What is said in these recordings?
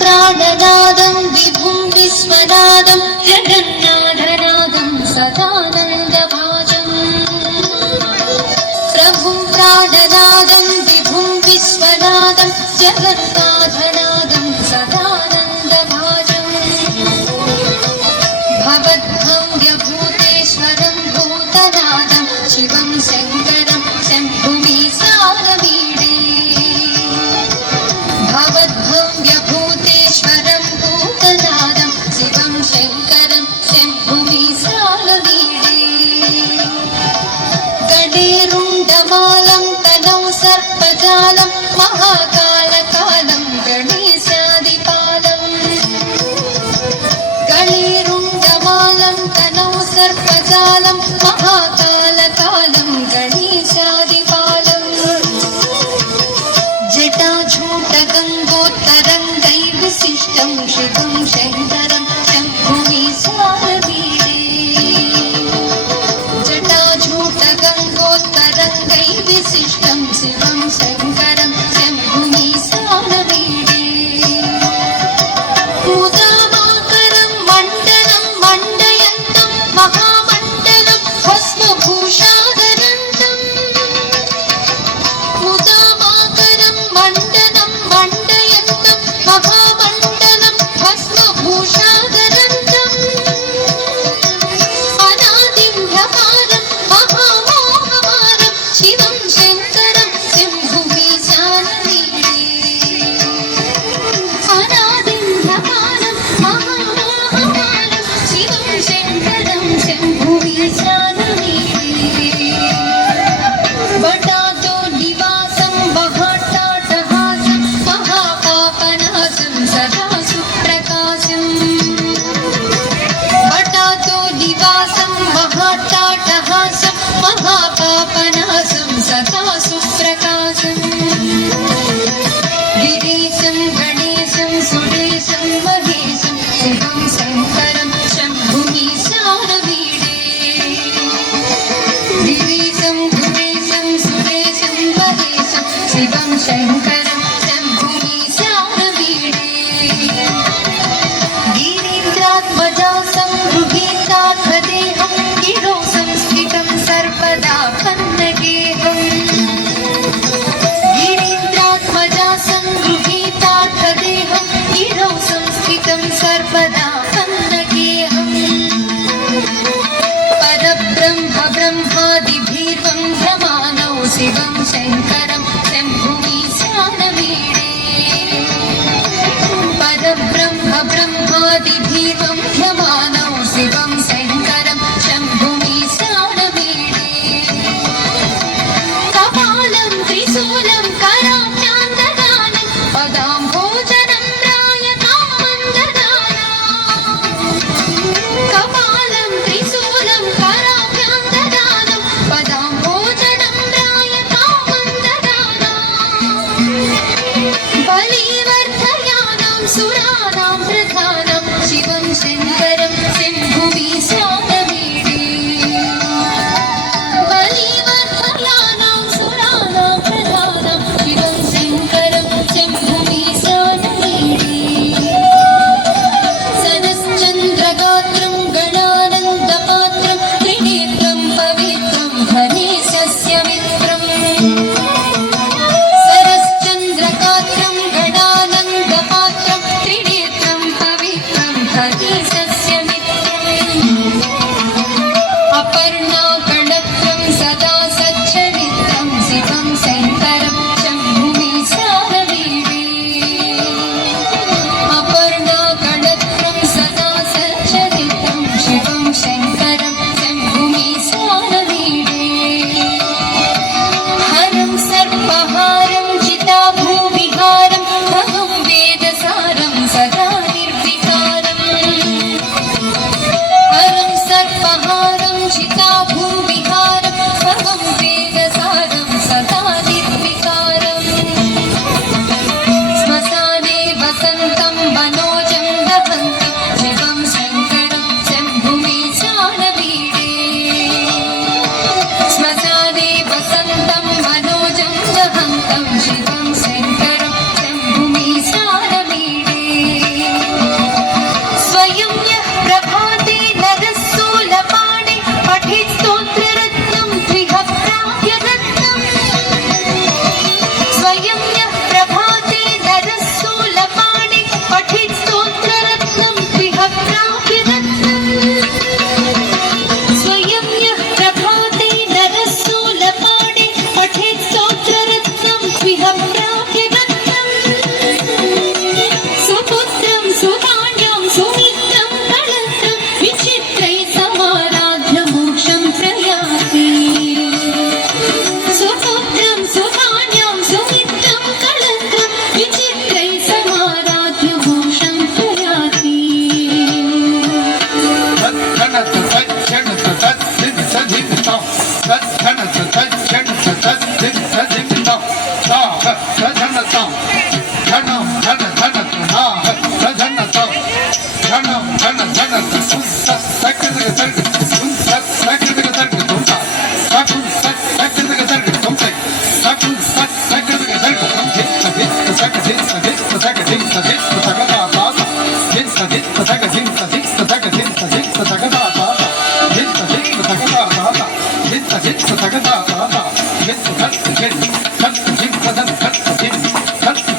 प्राणनादं विभुं विश्वनादं जगन्नाथनादं सदानन्दभाजं प्रभुं प्राणनादं विभुं विश्वनादं जगन्नाथनादं सदानन्दभाजं भवद्भव्यभूतेश्वरं भूतनादं शिवं शङ्करं शम्भुमीसारमीडे भवद्भव्यभूतेश्वरं भूतनादं शिवं शङ्करं शम्भुमीसारमीडे गणेरुण्डमालं तनौ सर्पजालं महाकालकालं गणेशादिपालं गणेरुण्डमालं तनौ सर्पजालं महाकालकालं गणेशादिपालं जटाझूटगङ्गोत्तरङ्गैर्विशिष्टं शिवं शङ्करं शम्भुमीसारमीडे जटाझूटगङ्गोत्तरङ्गैर्विशिष्टं शिवं शङ्करं शम्भुमीसारमीडे मुदामाकरं मण्डलं मण्डयन्तं महामण्डलं भस्मभूषादनन्दं मुदामाकरं मण्डलं मण्डयन्तं महामण्डलं भस्मभूषादनन्दम् अनादिं ह्यपारं महामोहमारं शिवं शङ्करं शम्भुमीसारमीडे अनादिं ह्यपारं महामोहमारं शिवं शङ्करं शम्भुमीसारमीडे वटातो निवासं वहाट्टाटहासं महापापनाशं सदा सुप्रकाशं वटातो निवासं वहाट्टाटहासं महापापनाशं सदा सुप्रकाशं गिरीशं गणेशं सुरेशं महेशं शिवं शङ्करं शम्भुमीसारमीडे गिरीशं गुणेशं सुरेशं महेशं शिवं शङ्करं शम्भुमीसारमीडे गिरीन्द्रात्मजासं गृहीतार्थदेहं गिरौ संस्थितं सर्वदा पन्नगेहं गिरीन्द्रात्मजासं गृहीतार्थदेहं गिरौ संस्थितं सर्वदा पन्नगेहं परब्रह्म ब्रह्मादिभिर्वन्द्यमानौ शिवं शङ्करं शम्भुमीसारमीडे परब्रह्म ब्रह्मादिभिर्वन्द्यमानौ शिवं शङ्करं शम्भुमीसारमीडे कपालं त्रिशूलं कराभ्यान्ददानं पदाम्भोजनं रायकामं ददाना कपालं त्रिशूलं कराभ्यान्ददानं पदाम्भोजनं रायकामं ददाना बलिवर्धयानां सुराणां प्रधानं शिवं शङ्करं शम्भुमीसारमीडे बलिवर्धयानां सुराणां प्रधानं शिवं शङ्करं शम्भुमीसारमीडे सरश्चन्द्रगात्रं गणानन्दपात्रं त्रिनेत्रं पवित्रं गणेशस्य मित्रं सरश्चन्द्रगात्रं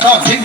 Hit